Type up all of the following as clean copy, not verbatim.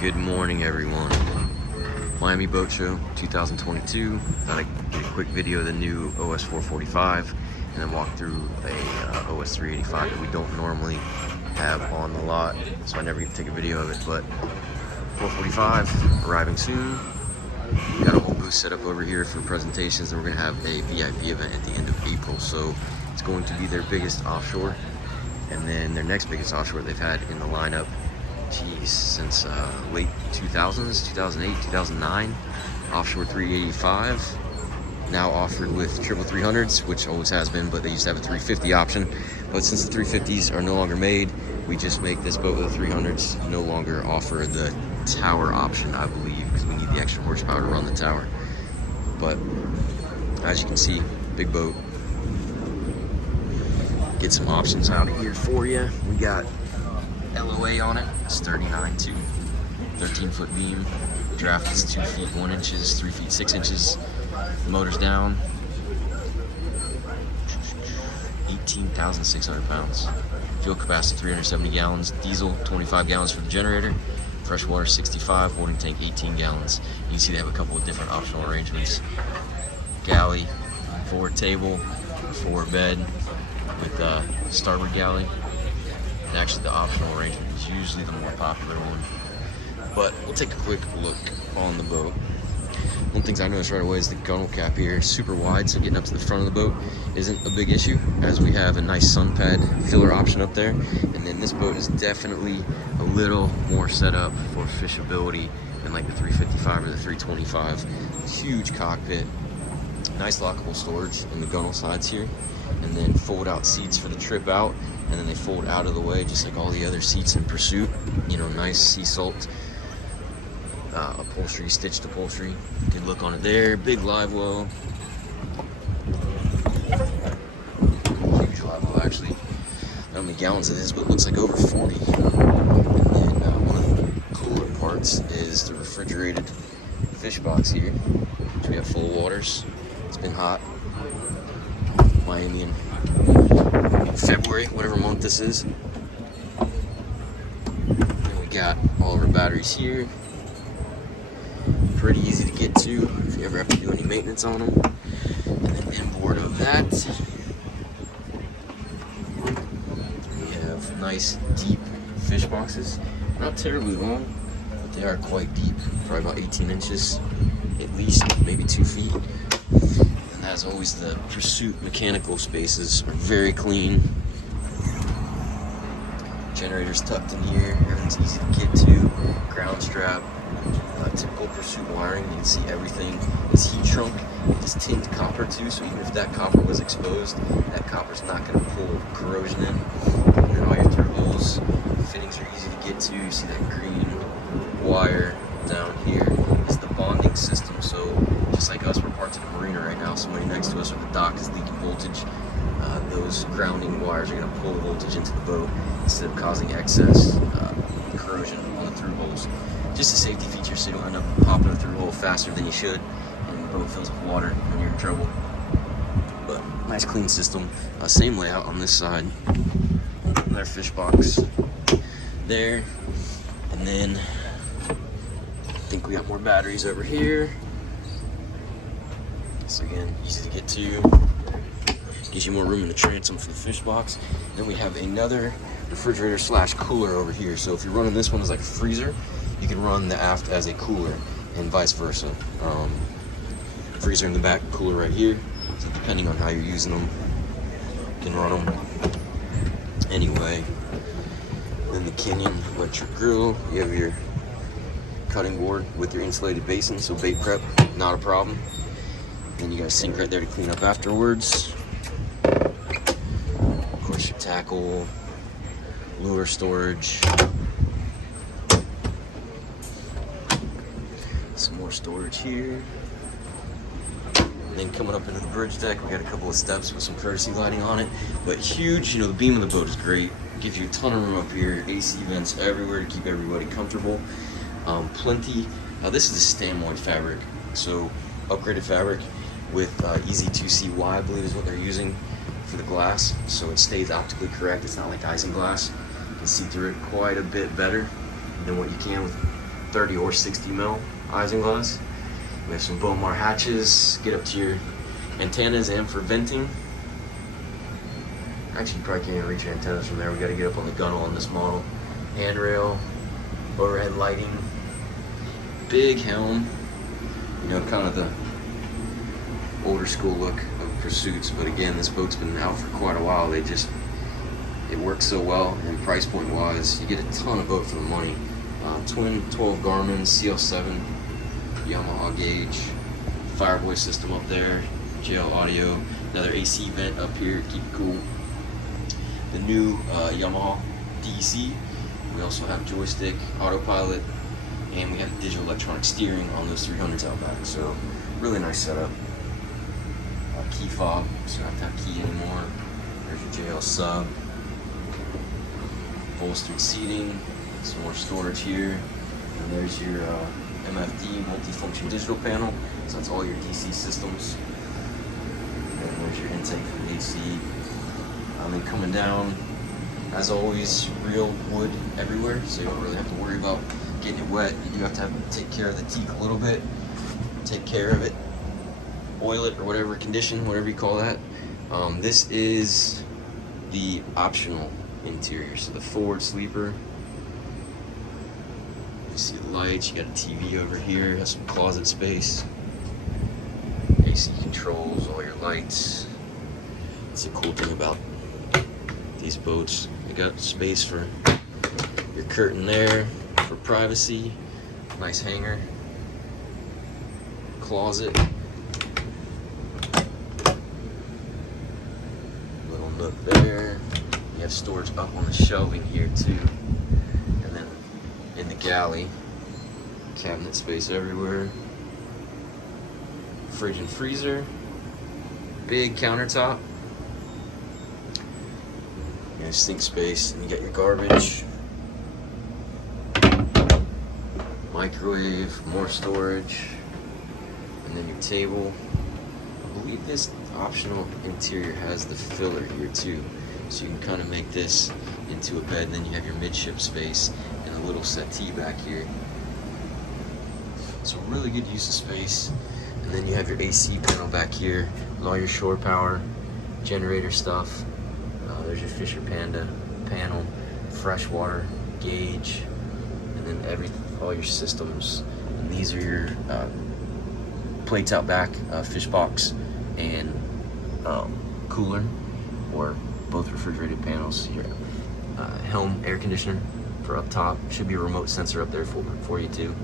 Good morning, everyone. Miami Boat Show 2022. Thought I'd get a quick video of the new OS 445 and then walk through a OS 385 that we don't normally have on the lot, so I never get to take a video of it. But 445 arriving soon. We got a whole booth set up over here for presentations, and we're gonna have a VIP event at the end of April. So it's going to be their biggest offshore, and then their next biggest offshore they've had in the lineup, since late 2000s, 2008, 2009. Offshore 385, now offered with triple 300s, which always has been, but they used to have a 350 option. But since the 350s are no longer made, we just make this boat with the 300s. No longer offer the tower option, I believe, because we need the extra horsepower to run the tower. But as you can see, big boat. Get some options out of here for you. We got LOA on it. It's 39.2, 13-foot beam. Draft is 2 feet 1 inches, 3 feet 6 inches. The motor's down. 18,600 pounds. Fuel capacity 370 gallons. Diesel 25 gallons for the generator. Freshwater 65. Holding tank 18 gallons. You can see they have a couple of different optional arrangements. Galley, forward table, forward bed with starboard galley. And actually the optional arrangement is usually the more popular one. But we'll take a quick look on the boat. One thing I noticed right away is the gunnel cap here is super wide, so getting up to the front of the boat isn't a big issue, as we have a nice sun pad filler option up there. And then this boat is definitely a little more set up for fishability than like the 355 or the 325. Huge cockpit, nice lockable storage in the gunnel sides here, and then fold out seats for the trip out, and then they fold out of the way just like all the other seats in Pursuit. You know, nice sea salt upholstery, stitched upholstery. Good look on it there. Big live well. Huge live well, actually. I don't know how many gallons it is, but it looks like over 40. And then one of the cooler parts is the refrigerated fish box here, which we have full of waters. It's been hot. Miami in February, whatever month this is. Then we got all of our batteries here. Pretty easy to get to if you ever have to do any maintenance on them. And then inboard of that, we have nice deep fish boxes. Not terribly long, but they are quite deep. Probably about 18 inches, at least, maybe 2 feet. And as always, the Pursuit mechanical spaces are very clean. Generator's tucked in here. Everything's easy to get to. Ground strap. Typical Pursuit wiring. You can see everything is heat shrunk. It is tinned copper too, so even if that copper was exposed, that copper's not going to pull corrosion in. And then all your through holes, fittings are easy to get to. You see that green wire down here is the bonding system. So just like us, we're parked in a marina right now. Somebody next to us at the dock is leaking voltage. Those grounding wires are going to pull the voltage into the boat instead of causing excess corrosion on the through holes. Just a safety feature, so you don't end up popping a through hole faster than you should, and the boat fills with water when you're in trouble. But nice clean system. Same layout on this side. Their fish box there, and then I think we got more batteries over here. So again, easy to get to. Gives you more room in the transom for the fish box. Then we have another refrigerator slash cooler over here. So if you're running this one as like a freezer, you can run the aft as a cooler, and vice versa. Freezer in the back, cooler right here. So depending on how you're using them, you can run them anyway. Then the Kenyon electric grill. You have your cutting board with your insulated basin, so bait prep, not a problem. Then you got a sink right there to clean up afterwards. Of course, your tackle, lure storage. Some more storage here. And then coming up into the bridge deck, we got a couple of steps with some courtesy lighting on it. But huge, you know, the beam of the boat is great. It gives you a ton of room up here. AC vents everywhere to keep everybody comfortable. Plenty. This is the Stamoy fabric, so upgraded fabric with Easy 2CY, I believe is what they're using for the glass, so it stays optically correct. It's not like isinglass. You can see through it quite a bit better than what you can with 30 or 60 mil isinglass. We have some Bomar hatches, get up to your antennas and for venting. Actually, you probably can't even reach your antennas from there. We got to get up on the gunnel on this model. Handrail, overhead lighting, big helm. You know, kind of the older school look of Pursuits, but again, this boat's been out for quite a while. It works so well, and price point wise, you get a ton of boat for the money. Twin 12 Garmin, CL7, Yamaha gauge, Fireboy system up there, JL audio, another AC vent up here, keep it cool. The new Yamaha DEC. We also have joystick, autopilot, and we have digital electronic steering on those 300s out back. So really nice setup. Key fob, so you don't have to have key anymore. There's your JL sub. Bolstered seating, some more storage here. And there's your MFD, multifunction digital panel. So that's all your DC systems. And there's your intake for the AC. Then coming down, as always, real wood everywhere, so you don't really have to worry about getting it wet. You do have to take care of the teak a little bit, take care of it, oil it, or whatever condition, whatever you call that. This is the optional interior, so the forward sleeper. You see the lights, you got a TV over here, has some closet space, AC controls, all your lights. That's the cool thing about these boats. You got space for your curtain there for privacy, nice hanger, closet, little nook there. You have storage up on the shelving here too, and then in the galley, cabinet space everywhere, fridge and freezer, big countertop. Sink space, and you got your garbage, microwave, more storage, and then your table. I believe this optional interior has the filler here too, so you can kind of make this into a bed. And then you have your midship space and a little settee back here. So really good use of space. And then you have your AC panel back here with all your shore power, generator stuff. There's your Fisher Panda panel, freshwater gauge, and then all your systems. And these are your plates out back, fish box and cooler, or both refrigerated panels. Your helm air conditioner for up top. Should be a remote sensor up there for you too.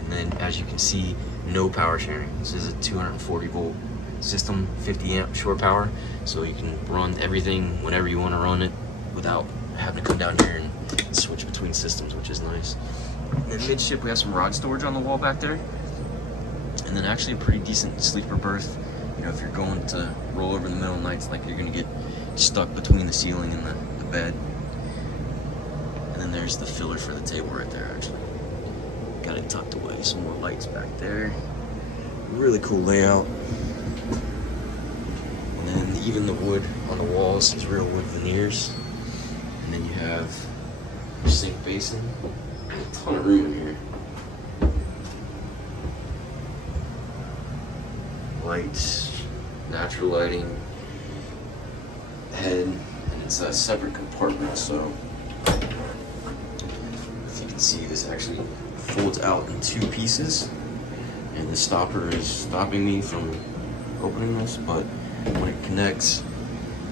And then, as you can see, no power sharing. This is a 240 volt system, 50 amp shore power, so you can run everything whenever you want to run it without having to come down here and switch between systems, which is nice. And then midship, we have some rod storage on the wall back there, and then actually a pretty decent sleeper berth. You know, if you're going to roll over in the middle of the night, it's like you're gonna get stuck between the ceiling and the bed. And then there's the filler for the table right there. Actually got it tucked away. Some more lights back there. Really cool layout. And then even the wood on the walls is real wood veneers. And then you have your sink basin. A ton of room in here. Lights, natural lighting, head, and it's a separate compartment, so if you can see, this actually folds out in two pieces, and the stopper is stopping me from opening this, but when it connects,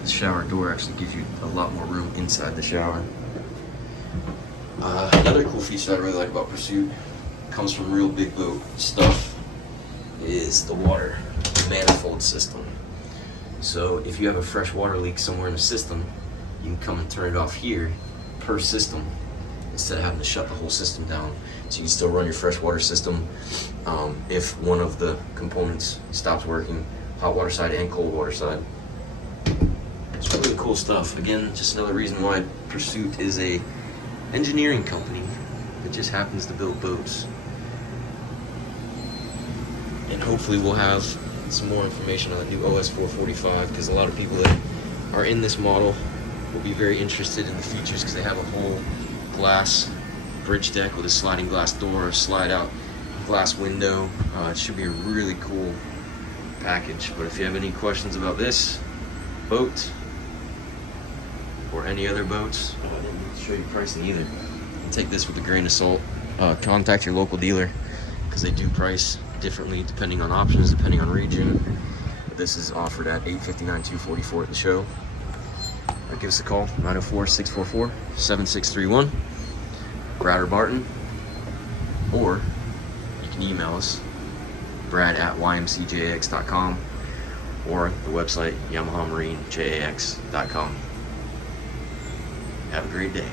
the shower door actually gives you a lot more room inside the shower. Another cool feature that I really like about Pursuit, comes from real big boat stuff, is the water manifold system. So if you have a fresh water leak somewhere in the system, you can come and turn it off here per system instead of having to shut the whole system down. So you can still run your freshwater system if one of the components stops working, hot water side and cold water side. It's really cool stuff. Again, just another reason why Pursuit is a engineering company that just happens to build boats. And hopefully we'll have some more information on the new OS 445, because a lot of people that are in this model will be very interested in the features, because they have a whole glass bridge deck with a sliding glass door, slide out glass window. It should be a really cool package. But if you have any questions about this boat or any other boats, I didn't show you pricing either. Take this with a grain of salt. Contact your local dealer because they do price differently depending on options, depending on region. But this is offered at $859,244 at the show. Give us a call, 904-644-7631, Brad or Barton, or you can email us, brad@ymcjax.com, or the website, yamahamarinejAX.com. Have a great day.